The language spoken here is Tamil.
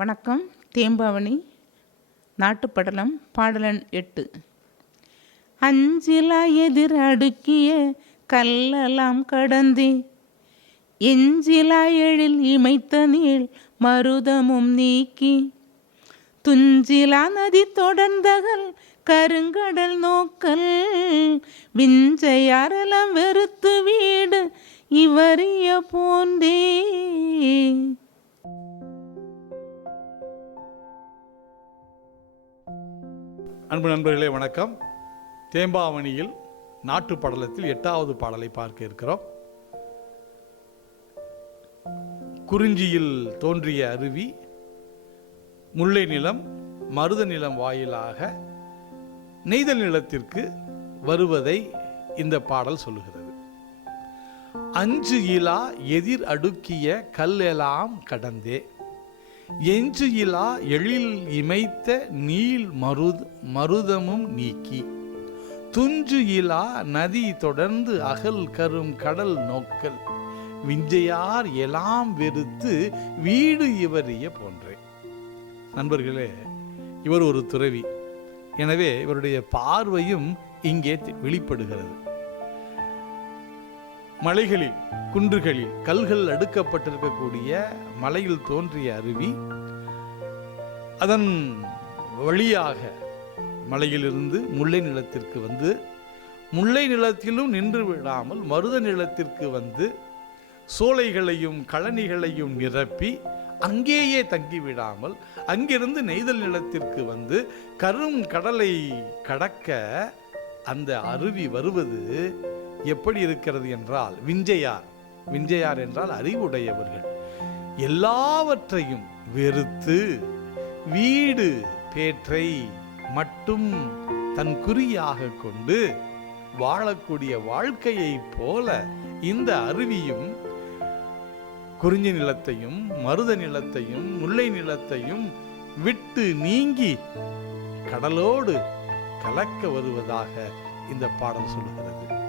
வணக்கம். தேம்பாவணி நாட்டுப்படலம் பாடலன் எட்டு. அஞ்சிலா எதிர் அடுக்கிய கல்லலாம் கடந்தே. எஞ்சிலா எழில் இமைத்த நீள் மருதமும் நீக்கி. துஞ்சிலா நதி தொடர்ந்தகல் கருங்கடல் நோக்கல். விஞ்சையாரலம் வெறுத்து வீடு இவரிய போன்றே அன்பு நண்பர்களே வணக்கம். தேம்பாவணியில் நாட்டு படலத்தில் எட்டாவது பாடலை பார்க்க இருக்கிறோம். குறிஞ்சியில் தோன்றிய அருவி முல்லை நிலம் மருத நிலம் வாயிலாக நெய்தல் நிலத்திற்கு வருவதை இந்த பாடல் சொல்லுகிறது. அஞ்சு இலா எதிர் அடுக்கிய கல்லெலாம் கடந்தே எஞ்சு இலா எழில் இமைத்த நீள் மருத் மருதமும் நீக்கி. துஞ்சு இலா நதி தொடர்ந்து அகல் கரும் கடல் நோக்கல். விஞ்சையார் எலாம் வெறுத்து வீடு இவறிய போன்றே. நண்பர்களே இவர் ஒரு துறவி. எனவே இவருடைய பார்வையும் இங்கே வெளிப்படுகிறது. மலைகளில் குன்றுகளில் கல்கள் அடுக்கப்பட்டிருக்கக்கூடிய மலையில் தோன்றிய அருவி அதன் வழியாக மலையிலிருந்து முல்லை நிலத்திற்கு வந்து முல்லை நிலத்திலும் நின்று விடாமல் மருத நிலத்திற்கு வந்து சோலைகளையும் கழனிகளையும் நிரப்பி அங்கேயே தங்கிவிடாமல் அங்கிருந்து நெய்தல் நிலத்திற்கு வந்து கரும் கடலை கடக்க அந்த அருவி வருவது எப்படி இருக்கிறது என்றால் விஞ்சையார். விஞ்சையார் என்றால் அறிவுடையவர்கள். எல்லாவற்றையும் வெறுத்து வீடு பேற்றை மட்டும் தன் குறியாக கொண்டு வாழக்கூடிய வாழ்க்கையைப் போல இந்த அருவியும் குறிஞ்சி நிலத்தையும் மருத நிலத்தையும் முல்லை நிலத்தையும் விட்டு நீங்கி கடலோடு கலக்க வருவதாக இந்த பாடல் சொல்கிறது